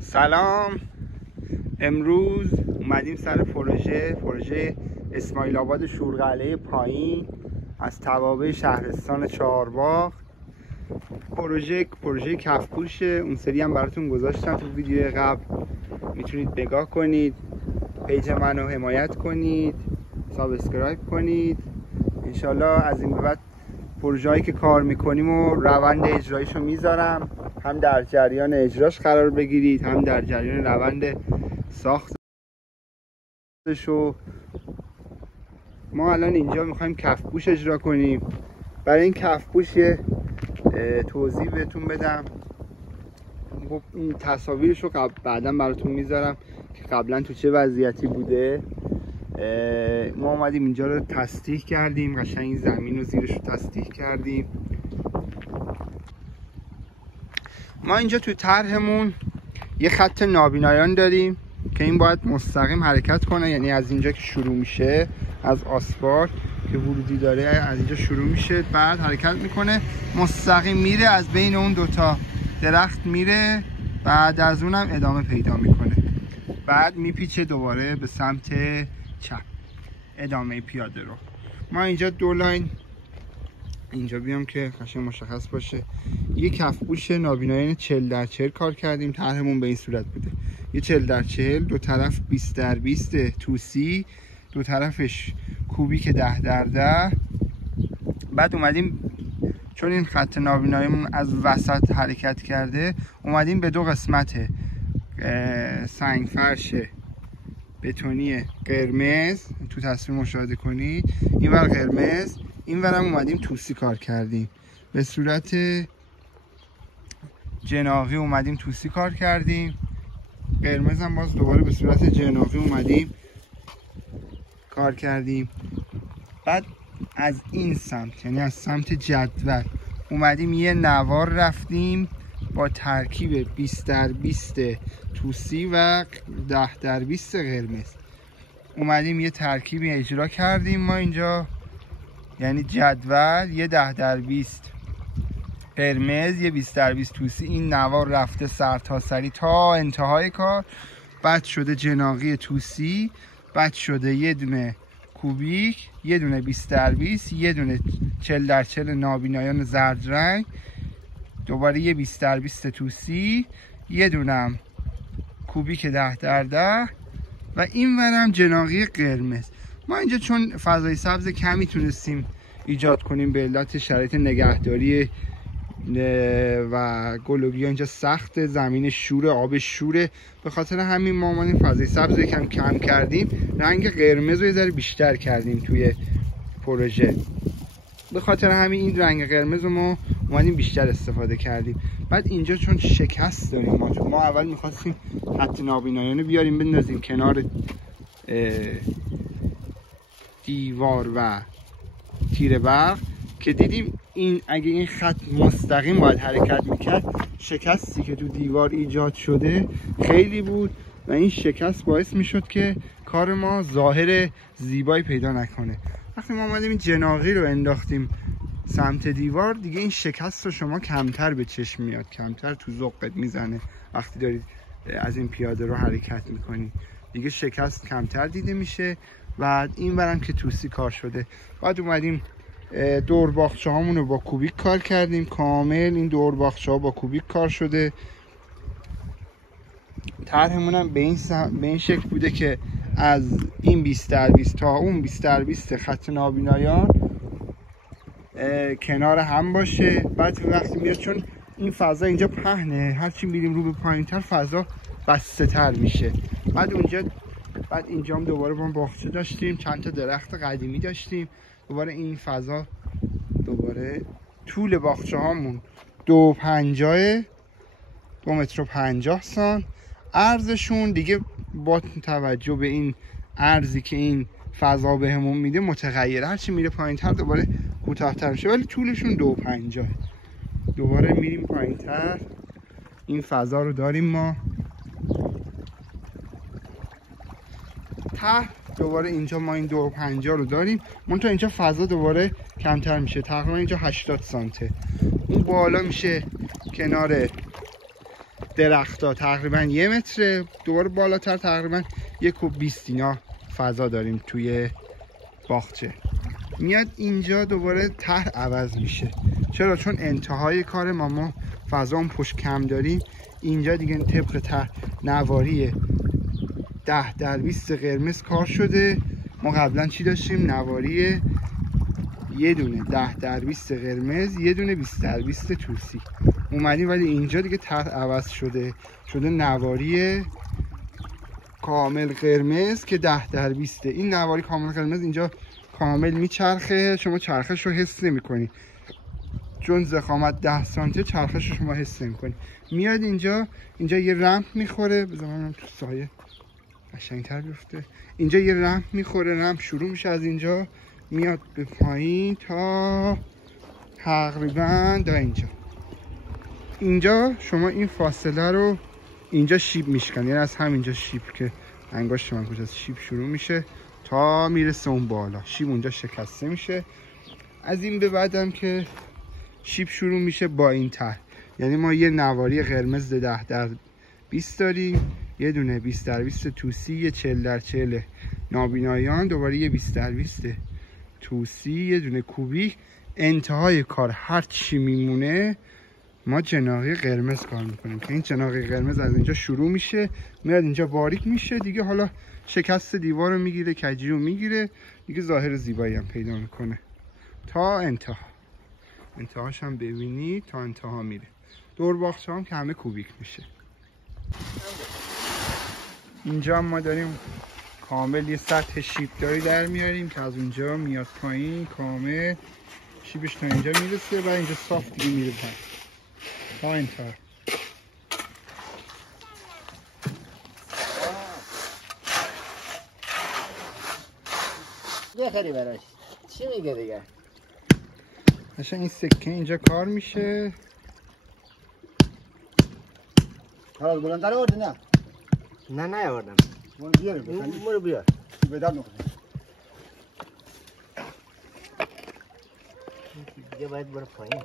سلام. امروز اومدیم سر پروژه اسماعیل آباد شورقلعه پایین از توابع شهرستان چهارباغ. پروژه کفپوشه. اون سری هم براتون گذاشتم تو ویدیو قبل، میتونید نگاه کنید. پیج منو حمایت کنید، سابسکرایب کنید. انشالله از این به بعد پروژه‌ای که کار میکنیم و روند اجراییشو میذارم، هم در جریان اجراش قرار بگیرید، هم در جریان روند ساختشو. ما الان اینجا میخوایم کفپوش اجرا کنیم. برای این کفپوش یه توضیح بهتون بدم. خب این تصاویرشو بعدا براتون میذارم که قبلا تو چه وضعیتی بوده. ما اومدیم اینجا رو تسطیح کردیم، قشنگ این زمین رو زیرش رو تسطیح کردیم. ما اینجا تو طرحمون یه خط نابینایان داریم که این باید مستقیم حرکت کنه، یعنی از اینجا که شروع میشه، از آسفالت که ورودی داره از اینجا شروع میشه، بعد حرکت میکنه مستقیم میره از بین اون دوتا درخت میره، بعد از اونم ادامه پیدا میکنه، بعد میپیچه دوباره به سمت چپ ادامه پیاده رو. ما اینجا دو لاین اینجا بیام که قشنگ مشخص باشه. یه کفپوش نابینایان 40x40 کار کردیم. طرحمون به این صورت بوده: یه 40x40، دو طرف 20x20 توسی، دو طرفش کوبیک 10x10. بعد اومدیم چون این خط نابیناییمون از وسط حرکت کرده، اومدیم به دو قسمت سنگ فرش بتونی قرمز تو تصویر مشاهده کنید، این ور قرمز، این ورم اومدیم توسی کار کردیم. به صورت جناقی اومدیم توسی کار کردیم. قرمز هم باز دوباره به صورت جناقی اومدیم کار کردیم. بعد از این سمت، یعنی از سمت جدول، اومدیم یه نوار رفتیم با ترکیب 20x20 توسی و 10x20 قرمز. اومدیم یه ترکیبی اجرا کردیم ما اینجا، یعنی جدول یه 10x20 قرمز، یه 20x20 توسی. این نوار رفته سرتاسری تا انتهای کار، بعد شده جناقی توسی، بعد شده یه دونه کوبیک، یه دونه 20x20، یه دونه 40x40 نابینایان زرد رنگ، دوباره یه 20x20 توسی، یه دونم کوبیک 10x10 و این ورم جناقی قرمز. ما اینجا چون فضای سبز کمی تونستیم ایجاد کنیم به علت شرایط نگهداری و گلوبیا اینجا سخت، زمین شوره، آب شوره، به خاطر همین ما اومدیم فضای سبز کم کردیم، رنگ قرمز رو یه ذره بیشتر کردیم توی پروژه. به خاطر همین این رنگ قرمز رو ما اومدیم بیشتر استفاده کردیم. بعد اینجا چون شکست داریم، ما اول میخواستیم خط نابینایانه بیاریم بندازیم کنار دیوار و تیر برق، که دیدیم این اگه این خط مستقیم باید حرکت میکرد، شکستی که تو دیوار ایجاد شده خیلی بود و این شکست باعث میشد که کار ما ظاهر زیبایی پیدا نکنه. وقتی ما اومدیم این جناقی رو انداختیم سمت دیوار، دیگه این شکست رو شما کمتر به چشم میاد، کمتر تو ذوقت میزنه. وقتی دارید از این پیاده رو حرکت میکنید دیگه شکست کمتر دیده میشه. و این برم که توسی کار شده. بعد اومدیم دور باغچه هامون رو با کوبیک کار کردیم کامل. این دور باغچه ها با کوبیک کار شده. طرحمون هم به این شکل بوده که از این 20x20 تا اون 20x20 خط نابینایان کنار هم باشه. بعد وقتی میاد، چون این فضا اینجا پهنه، هرچی میریم رو به پایین تر فضا بسته تر میشه. بعد اینجا هم دوباره با باغچه داشتیم، چند تا درخت قدیمی داشتیم. دوباره این فضا، دوباره طول باغچه هامون 2.50 2.50 متر. عرضشون دیگه با توجه به این عرضی که این فضا بهمون میده متغیره، هرچی میره پایین تر دوباره کوتاه‌تر میشه، ولی طولشون 2.50. دوباره میریم پایین تر، این فضا رو داریم ما. دوباره اینجا ما این 2.50 رو داریم، منتها اینجا فضا دوباره کمتر میشه، تقریبا اینجا 80 سانته. اون بالا میشه کنار درخت‌ها تقریبا 1 متره، دوباره بالاتر تقریبا 1.20 اینا فضا داریم توی باغچه. میاد اینجا دوباره طرح عوض میشه. چرا؟ چون انتهای کار ما فضا اون پشت کم داریم. اینجا دیگه طبق طرح نواری 10x20 قرمز کار شده. ما قبلا چی داشتیم؟ نواری یه دونه 10x20 قرمز، یه دونه 20x20 توسی اومدیم، ولی اینجا دیگه طرح عوض شده نواری کامل قرمز که 10x20. این نواری کامل قرمز اینجا کامل میچرخه، شما چرخش رو حس نمی کنی چون ضخامت 10 سانتی چرخش رو شما حس نمی کنی. میاد اینجا یه رمپ میخوره، بذار من تو سایه قشنگتر بیفته. اینجا یه رمپ میخوره، رمپ شروع میشه از اینجا میاد به پایین تا تقریبا تا اینجا شما این فاصله رو اینجا شیب میشکن، یعنی از همینجا شیب که انگشت من کجاست شیب شروع میشه تا میرسه اون بالا، شیب اونجا شکسته میشه. از این به بعدم که شیب شروع میشه با این طرح، یعنی ما یه نواری قرمز 10x20 داریم، یه دونه 20x20 توسی، یه 40x40 نابینایان، دوباره یه 20x20 توسی، یه دونه کوبیک. انتهای کار هر چی میمونه ما جناقی قرمز کار میکنیم که این جناقی قرمز از اینجا شروع میشه میاد اینجا باریک میشه دیگه، حالا شکست دیوار رو میگیره، کجی رو میگیره دیگه، ظاهر زیبایی هم پیدا میکنه تا انتهاش هم ببینید تا انتها میره. دور باغچه هم که همه کوبیک میشه. اینجا هم ما داریم کامل یه سطح شیبداری در میاریم که از اونجا میاد پایین، کامل شیبش تا اینجا میرسه و اینجا صاف دیگه میره تا انتها. یه خیلی براش چی میگه دیگه؟ مثلا این سکه اینجا کار میشه. حالا بلندتر آوردی نه؟ نه نیاوردم. برو بیار. بدم نکنه. دیگه باید برو پایین.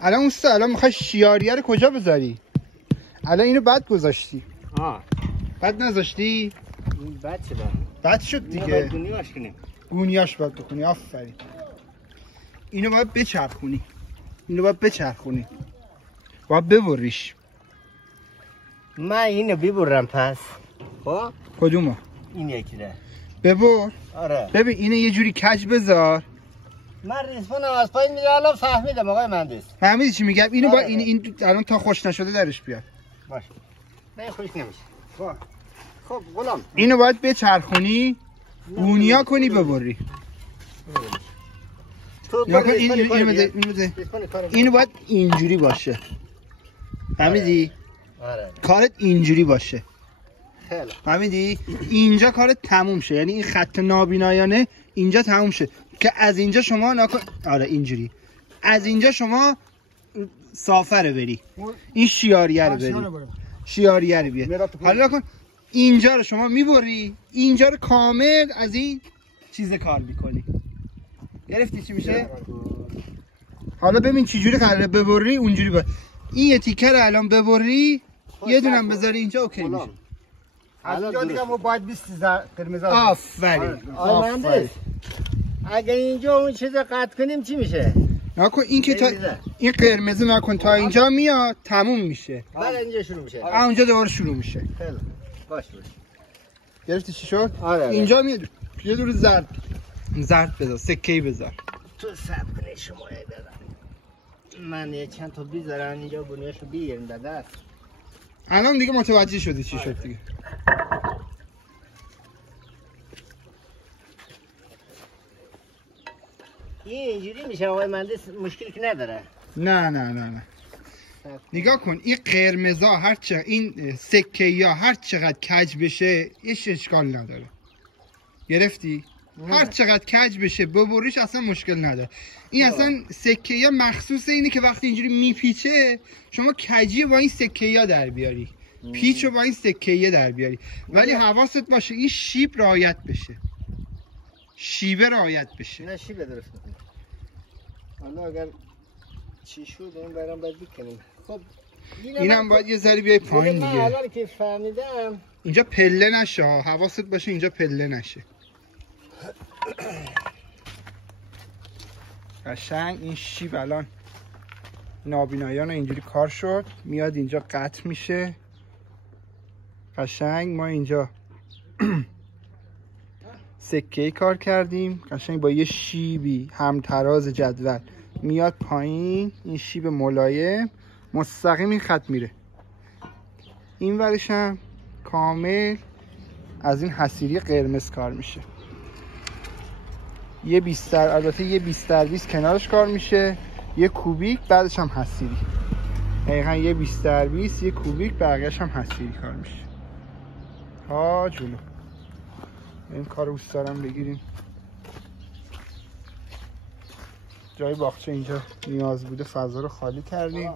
الان اوستا الان میخوای شیاریه رو کجا بذاری؟ الان اینو بد گذاشتی. بد نذاشتی؟ این بد شده. بد شد دیگه. باید گونیاش کنیم. گونیاش باید بکنی، آفرین. اینو باید بچرخونی. باید ببریش. من اینو ببرم پس. خب؟ کدومو؟ این یکی ده. ببر. آره. ببین اینو یه جوری کج بذار. من ریسمانم از پایین میده، الان فهمیدم آقای مهندس. فهمیدی چی میگم؟ اینو آره. با این الان تا خوش نشده درش بیار. باشه. نه خوش نمیشه. خب غلام. اینو باید بچرخونی، گونیا کنی ببری. اینو باید اینجوری باشه. فهمیدی؟ آره. کارت اینجوری باشه. خیلی. فهمیدی؟ اینجا کارت تموم شه، یعنی این خط نابینایانه اینجا تموم شه که از اینجا شما آره اینجوری از اینجا شما سافره بری، این شیاریه رو بری، شیاریه رو بیار. حالا کن اینجا رو شما میبری، اینجا رو کامل از این چیز کار میکنی. گرفتی چی میشه؟ حالا ببین چی جوری قراره ببری، اونجوری با این یه تیکه رو الان ببری، یه دونم بذاری اینجا اوکی میشه. از اینجا دیگه ما باید 20 قرمز. آفرین. اگه اینجا اون چیز قطع کنیم چی میشه؟ نکن این که تا این قرمز نکن تا اینجا میاد تموم میشه. بعد اینجا شروع میشه. اونجا دوباره شروع میشه. خیلی. باشه. گرفتی چی شد؟ آره. اینجا میاد یه دور زرد بذار، سکه‌ای بذار. تو صبر شما بذار. من یه چند تا بیزارم اینجا بنیاشو بیارم دست. الان دیگه متوجه شدی چی شد دیگه. اینجوری میشه آقای مهندس، مشکلی که نداره. نه نگاه کن این قرمزا هر چقدر این سکه یا هر چقدر کج بشه هیچ اشکال نداره. گرفتی؟ هر چقدر کج بشه ببریش اصلا مشکل نداره. این اصلا سکه یا مخصوص اینه که وقتی اینجوری میپیچه شما کجی با این سکه یا در بیاری، پیچو با این سکه در بیاری، ولی حواست باشه این شیب رعایت بشه، شیبه رعایت بشه. نه شیبه درست میکنه. حالا اگر چی شد این برام باید بکنیم. خب اینم باید یه ذره بیای پایین من دیگه. الان که فهمیدم اینجا پله نشه، حواست باشه اینجا پله نشه. قشنگ این شیب الان نابینایان اینجوری کار شد، میاد اینجا قطع میشه. قشنگ ما اینجا سکه‌ای کار کردیم، قشنگ با یه شیبی همتراز جدول میاد پایین. این شیب ملایم مستقیم این خط میره. این ورش هم کامل از این حصیری قرمز کار میشه. یه 20 البته یه 20 کنارش کار میشه، یه کوبیک، بعدش هم حصیری. دقیقا یه 20 یه کوبیک، بقیه‌اش هم حصیری کار میشه. ها جلو این کار رو دوست دارم بگیریم. جای باغچه اینجا نیاز بوده فضا رو خالی کردیم.